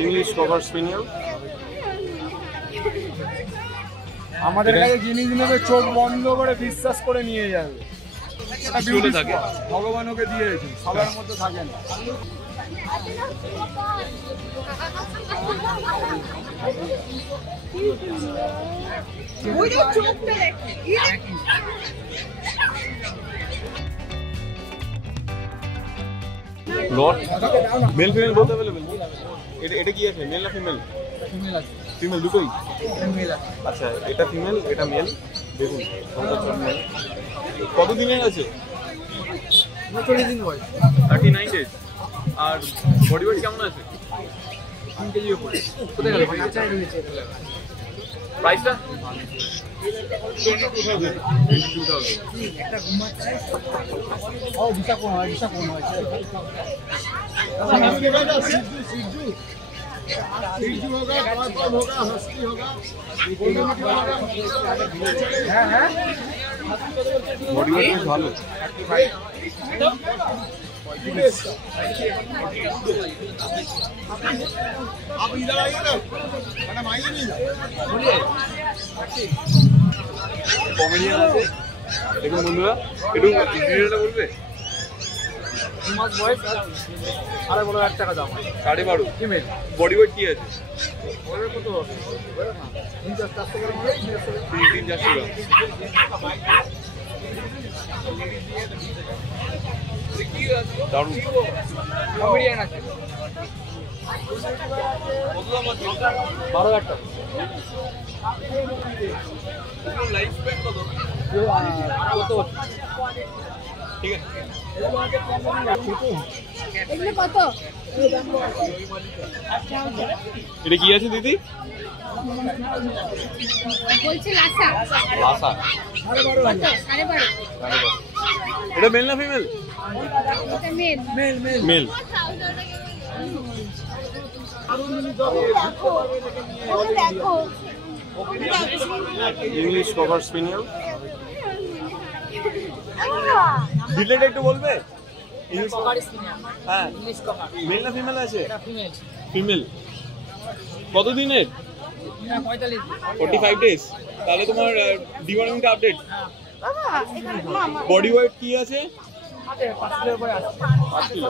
English cover স্পিনিয়াল। আমাদের কাছে জিনিস নেবে চোখ বন্ধ করে বিশ্বাস করে নিয়ে যাবে। থাকে ভগবান ওকে দিয়েছে, সবার মধ্যে থাকে না। লট মেল ফিমেল বোথ अवेलेबल। এটা কি আছে, মেল না ফিমেল? ফিমেল আছে, ফিমেল দুটোই। মেল আছে। আচ্ছা, এটা ফিমেল এটা মেল। দেখুন কত দিনের আছে? 39 দিন বয়স, 39 ডেজ। আর বডি ওয়েট কেমন আছে? 3 কেজি উপরে। কোথায় গেল ভাই? আচ্ছা, এটা নিচে। প্রাইসটা একটা ঘুমাচ্ছে। ও দিশা কোন হয়? দিশা কোন হয়? सिद्धू होगा, कॉर्पन होगा, हस्की होगा, हाँ हाँ बॉडी वेट ভালো। आप इधर आइए ना, मैडम आइए नहीं। কমেডিয়ান আছে দেখুন বন্ধুরা, একটু ভিডিওটা বলবে। 2 মাস বয়স, 12.5 টাকা দাম। 12.5 ফিমেল। বডি ওয়েট কি আছে? ওরে কত? 3-400 গ্রাম হবে। 3-400 গ্রাম। দারুণ কমেডিয়ান আছে। 12,000 টাকা। লাইফ স্প্যান কত? কত? ঠিক আছে। এগুলো কত? এটা কি আছে দিদি? বলছে লাসা। লাসা। কত? 12.5। এটা মেল না ফিমেল? এটা মেল। Male male male. দেখো ইংলিশ কভার স্পিনিয়াল। ডিটেলটা একটু বলবে? English cover spinal. হ্যাঁ, ইংলিশ কভার। মেল না ফিমেল আছে? এটা ফিমেল। ফিমেল। কত দিনের? 45 ডেজ। তাহলে তোমার ডিওয়ার্মিংটা আপডেট। বডি ওয়েট কি আছে? 5 কিলোর উপরে আছে। 5 কিলো।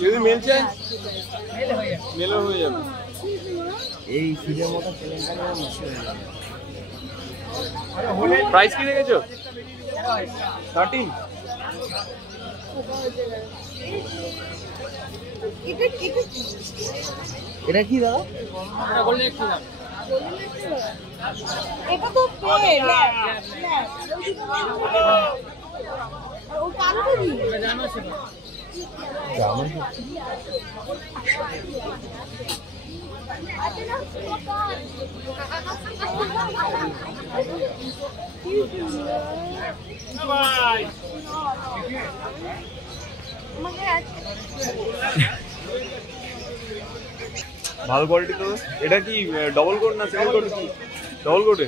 যদি মেল চাই মেলও হয়ে যাবে। এই ফিডের মতো কেলেঙ্কারি মুশকিল হয়ে যাবে। প্রাইস কি রেখেছো? 13। এটা কি দাদা? এটা গোল্ডেন রিট্রিভার। এটা তো পেট। ও কালোটা দি। এটা জানো সেটা? জানো ভাই ভালো কোয়ালিটি তো। এটা কি ডবল কোট না সিঙ্গেল কোট? ডবল কোটে।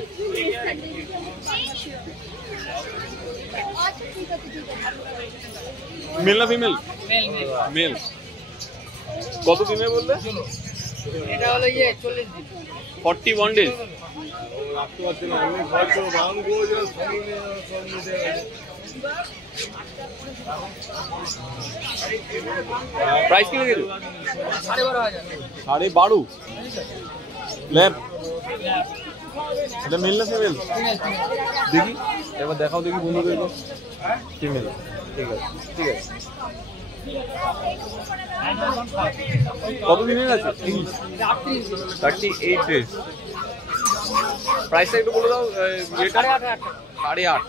মেল না ফিমেল? Mail male mail. কত দিনে বললে? এটা হলো 40 দিন। 41 ডেজ। প্রাইস কি লেগেছে? 12,500। 12.5 ল্যাব। এটা মেল না ফিমেল? দেখি এবার দেখাও দেখি বন্ধুদেরকে। ফিমেল। ঠিক আছে ঠিক আছে। কত দিনের আছে? 38 ডেজ। প্রাইসটা একটু বলে দাও। এটা 8.5।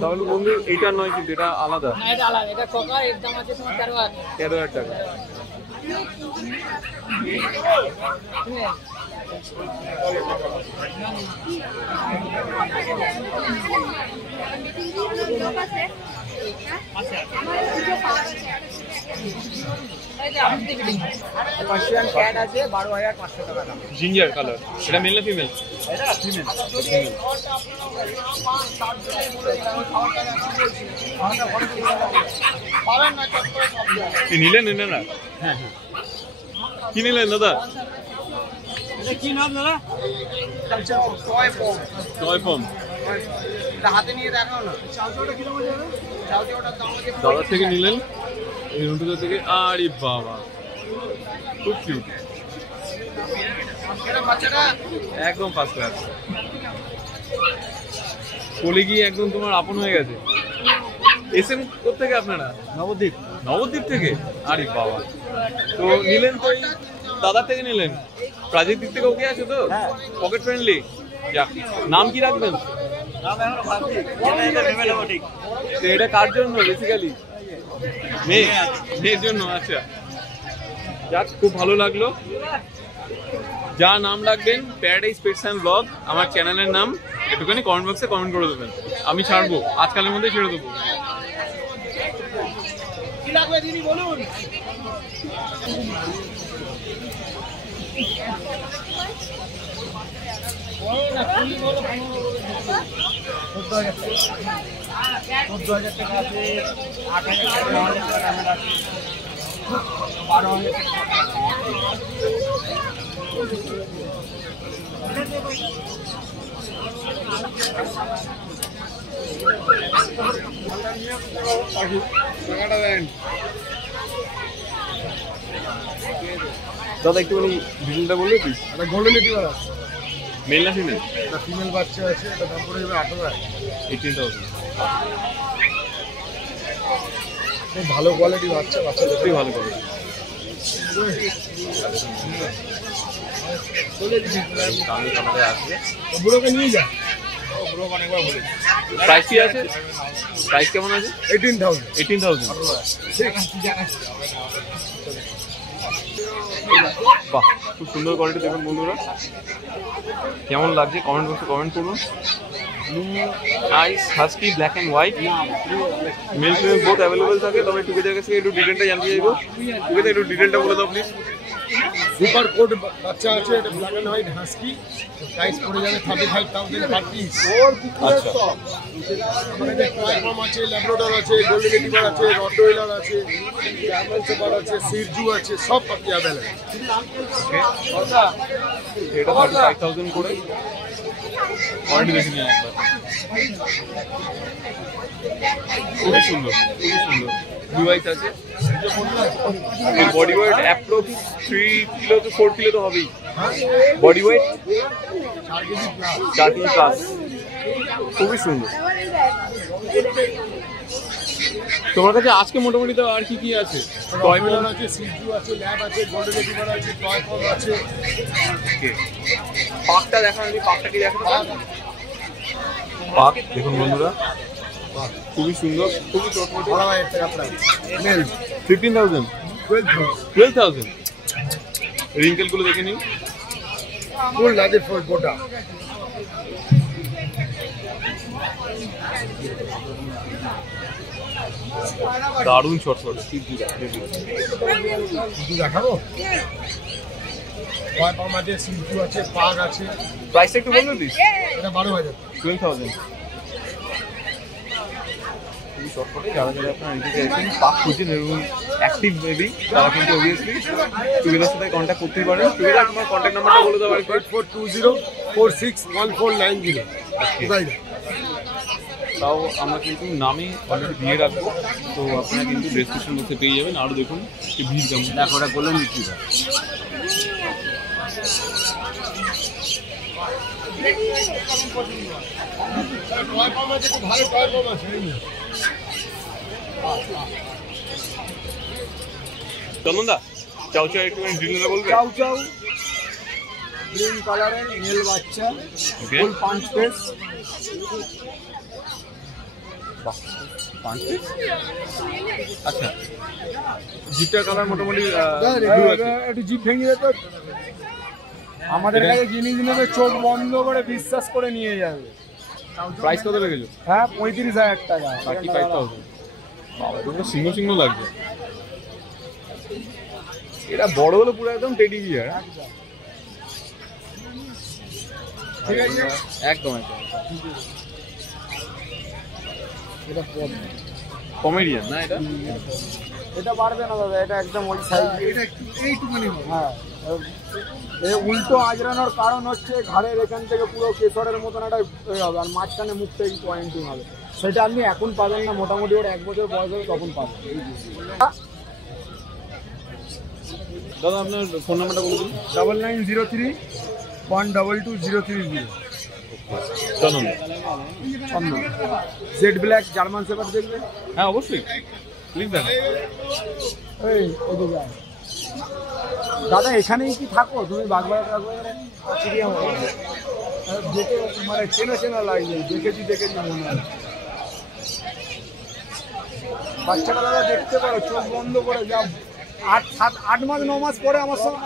তাহলে বন্ধু এইটা নয় কিন্তু এটা আলাদা। না এটা আলাদা, এটা কোকার, এর দাম আছে তোমার 13,000। 13,000 টাকা। লোক আছে। আমার দুটো পা আছে। পার্সিয়ান ক্যাট আছে 12,500 টাকা দাম। জিঞ্জার কালার, এটা মেল না ফিমেল? এটা ফিমেল। কি নিলেন না? হ্যাঁ হ্যাঁ। কি নিলেন দাদা? এটা কি নাম দাদা? টয় পম। টয় পম। এটা হাতে নিয়ে দেখাও না। চাউচাউটা কি দাম যাবে? চাউচাউটার দাম আছে দাদা থেকে নিলেন এই রুটুদা থেকে। আরে বাবা খুব কিউট, এটা বাচ্চাটা একদম ফার্স্ট ক্লাস। কোলে গিয়ে একদম তোমার আপন হয়ে গেছে। এসএম কোথেকে আপনারা? নবদ্বীপ। নবদ্বীপ থেকে? আরে বাবা, তো নিলেন তো এই দাদার থেকে নিলেন? প্রাকৃতিক থেকে ওকে আছে তো? হ্যাঁ। Pocket friendly. যাক, নাম কি রাখবেন? তো এটা কার জন্য বেসিক্যালি? মেয়ের জন্য। আচ্ছা, যাক, খুব ভালো লাগলো। যা নাম রাখবেন প্যারাডাইস পেটস অ্যান্ড ব্লগ, আমার চ্যানেলের নাম, একটুখানি কমেন্ট বক্সে কমেন্ট করে দেবেন, আমি ছাড়বো, আজকালের মধ্যেই ছেড়ে দেবো। কি লাগবে দিদি বলুন। দাদা একটুখানি ডিটেলটা বললে প্লিজ। একটা গোল্ডেন রিট্রিভার আছে। মেল না ফিমেল? একটা ফিমেল বাচ্চা আছে, এটা দাম পড়ে যাবে 18,000। 18,000। খুব ভালো কোয়ালিটি বাচ্চা, বাচ্চা খুবই ভালো করে। দামি কালারে আসবে। বুড়োকে নিয়ে যা। প্রাইস কি আছে? প্রাইস কেমন আছে? 18,000। 18,000। বাহ, খুব সুন্দর কোয়ালিটি। দেখুন বন্ধুরা, কেমন লাগছে কমেন্ট বক্সে কমেন্ট করুন। Ice husky black and white, male female both available থাকে। তবে টুকেদের কাছে একটু ডিটেলটা জানতে চাইবো। টুকেদের একটু ডিটেলটা বলে দাও প্লিজ। সুপার কোড বাচ্চা আছে, এটা black and white husky, price পড়ে যাবে 35,000 পার পিস। আচ্ছা, আমাদের টয় পম আছে, ল্যাব্রাডর আছে, গোল্ডেন রিট্রিভার আছে, রটওয়েলার আছে, জার্মান শেপার্ড আছে, সিরজু আছে, সব পাখি অ্যাভেলেবল। এটা 35,000 করে। কোয়ালিটি দেখে নিন একবার, খুবই সুন্দর, খুবই সুন্দর। ব্লু আইস আছে। এর body weight approx 3 kilo to 4 kilo তো হবেই। Body weight 4 KG plus. খুবই সুন্দর। তোমার কাছে আজকে মোটামুটি তো আর কি কি আছে? টয় পম আছে, সিরজু আছে, ল্যাব আছে, গোল্ডেন রিট্রিভার আছে, টয় পম আছে। পাকটা দেখান, পাকটা কি দেখাতে পারেন? পাক দেখুন বন্ধুরা, খুবই সুন্দর, খুবই চটমটে। 12,000 টাকা প্রাইস। মেল 15,000, 12,000। রিঙ্কেল গুলো দেখে নিন। ফুল লাজের ফুল গোটা। দারুণ চটপটে। শুধু দেখাবো। টয় পম আছে, সিরজু আছে, পাগ আছে। প্রাইসটা একটু বলবেন প্লিজ? এটা 12,000। 12,000। খুবই চটপটে। যারা যারা আপনারা নিতে চাইছেন, পাক খুঁজছেন এবং অ্যাক্টিভ বেবি, তারা কিন্তু অবভিয়াসলি টুগেদার সাথে কন্ট্যাক্ট করতেই পারেন। টুগেদার তোমার কন্ট্যাক্ট নাম্বারটা বলে দেওয়ার পর। 8420461490। তাও আমরা কিন্তু নামে অলরেডি দিয়ে রাখবো, তো আপনারা কিন্তু ডেসক্রিপশন বক্সে পেয়ে যাবেন। আরও দেখুন কি ভিড় কেমন। দেখো, ওটা গোল্ডেন রিট্রিভার। টয় পম আছে, খুব ভালো টয় পম আছে। চন্দন দা, চাও চাও একটু ডিটেলটা বলবে? চাউ চাউ গ্রিন কালারের মেল বাচ্চা, ওকে, ফুল পাঁচ পিস। বাহ, 5 পিস। আচ্ছা, জিপটার কালার মোটামুটি ব্লু আছে। একটু জিপ ভেঙে যেত। আমাদের কাছে জিনিস নেবে চোখ বন্ধ করে বিশ্বাস করে নিয়ে যাবে। প্রাইস কত লেগেছে? হ্যাঁ, 35,000 টাকা। 35,000। বাবা, এটা সিংহ সিংহ লাগছে। এটা বড় হলো পুরো একদম টেডি বিয়ার। ঠিক আছে, একদম একদম এটা কমেডিয়ান না এটা? এটা পারবে না দাদা, এটা একদম ওই সাইজ। এটা একটু এইটুকুনি হবে। হ্যাঁ, এই উল্টো আজরানোর কারণ হচ্ছে ঘাড়ের এখান থেকে পুরো কেশরের মতন একটা হবে, আর মাঝখানে মুখটা এই পয়েন্টিং হবে। সেটা আপনি এখন পাবেন না, মোটামুটি ওর 1 বছর বয়স হবে তখন পাবেন। দাদা আপনার ফোন নাম্বারটা বলে দিন। 9903 122 030। চলুন। জেড ব্ল্যাক জার্মান শেপার্ড দেখবে? হ্যাঁ অবশ্যই, প্লিজ দেখা। এই এদিকে আয়। দাদা এখানেই কি থাকো তুমি? বাগবাড়া টাগবাড়া দেখে মানে চেনা চেনা লাগছে, দেখেছি মনে হয়। বাচ্চাটা দাদা দেখতে পারো, চোখ বন্ধ করে যা 8 মাস 9 মাস পরে আমার সঙ্গে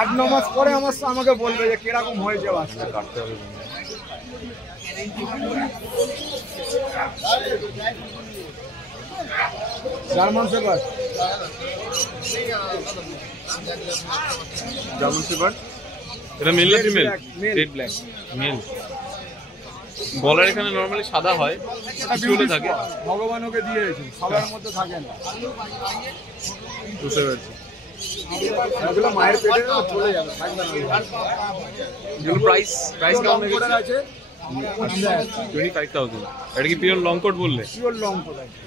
8-9 মাস পরে আমাকে বলবে যে কিরকম হয়েছে বাচ্চা। কাটতে হবে জার্মান শেপার্ড। German shepherd. এটা মেল না ফিমেল? Red black male. গলার এখানে নরমালি সাদা হয়, চলে থাকে। ভগবান ওকে দিয়েছে, সবার মধ্যে থাকে না। বুঝতে পারছি। এগুলো মায়ের পেটে চলে যাবে, থাকবে না। এগুলো প্রাইস কেমন আছে? 25,000। এটা কি পিওর লং কোট বললে? পিওর লং কোট আছে।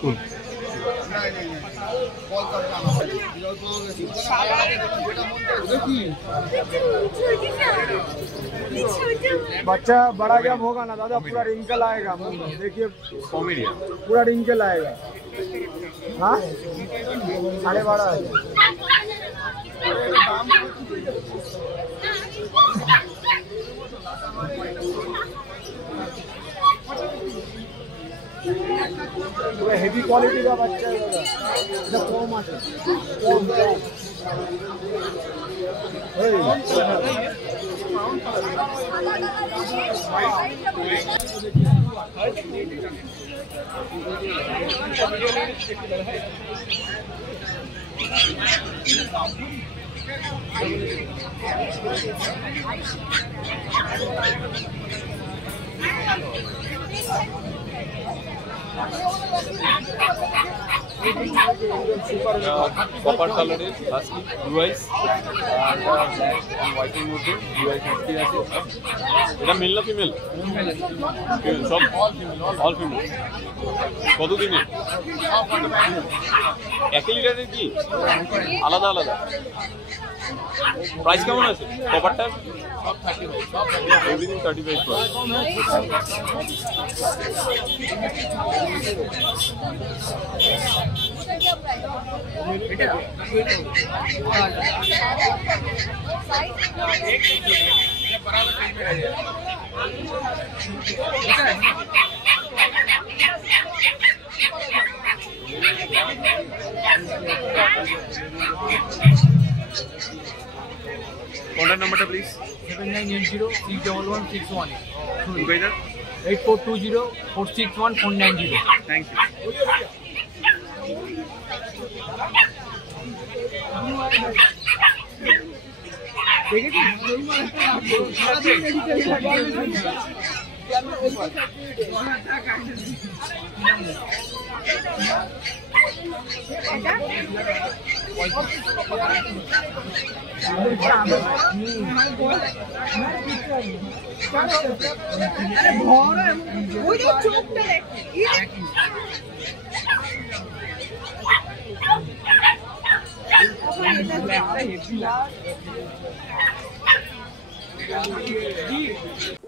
কুল। बच्चा बड़ा क्या होगा ना दादा, पूरा रिंकल आएगा। देखिए कॉमेडियन पूरा रिंकल आएगा। हाँ 12.5 है। हेवी क्वालिटी का बच्चा है दादा, जब कम आते কপার কালারের হাস্কি ব্লু আইস আর ব্ল্যাক এন্ড হোয়াইটের মধ্যে ব্লু আইস হাস্কি আছে। এটা মেল না ফিমেল? সব অল ফিমেল। কত দিনে? 1 লিটারের কি আলাদা আলাদা প্রাইস কেমন আছে? কপারটা সব 35, সব everything 35 price. Contact number please 7980611618 together 8420461490। Thank you.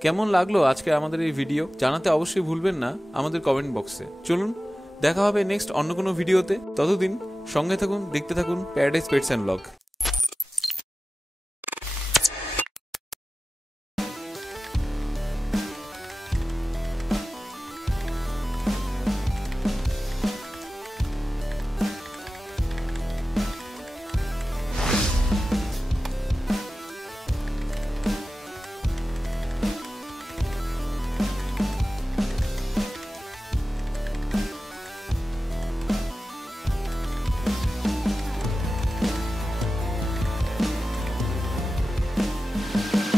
কেমন লাগলো আজকে আমাদের এই ভিডিও জানাতে অবশ্যই ভুলবেন না আমাদের কমেন্ট বক্সে। চলুন দেখা হবে নেক্সট অন্য কোনো ভিডিওতে। ততদিন সঙ্গে থাকুন, দেখতে থাকুন paradise pets and blog. Tata.